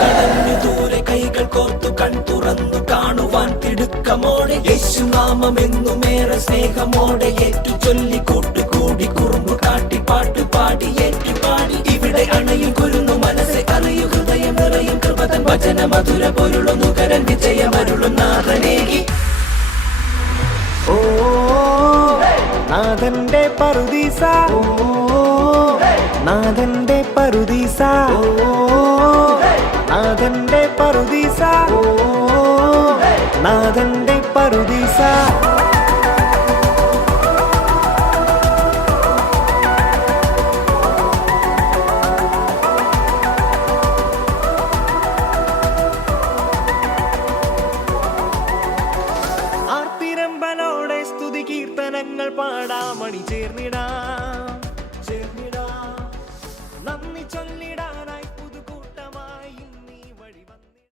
കടന്നു ദൂരെ കൈകൾ കോർത്തു കൺ തുറന്നു കാണുവാൻ തിടുക്കമോടെ യേശുനാമമെന്നുമേറെ സ്നേഹമോടെ ഏറ്റു ചൊല്ലി കൂട്ടുകൂടി കുറുമ്പു കാട്ടി പാട്ട് പാടി ഏറ്റുപാടി ഇവിടെ അണയും കുരുന്നു മനസ്സെ അറിയു ഹൃദയം നിറയും കൃപതൻ വചന മധുര പൊരുളു നുകരൻ വിജയമരുളും നാഥനേകി. ഓ നാഥന്റെ പറുദീസ, നാഥന്റെ പറുദീസ, നാഥന്റെ പറുദീസ, നാഥന്റെ പറുദീസ. ആർത്തിരമ്പലോടെ സ്തുതി കീർത്തനങ്ങൾ പാടാമണി ചേർന്നിടാം, ചേർന്നിടാം, നന്ദി ചൊല്ലിടാം.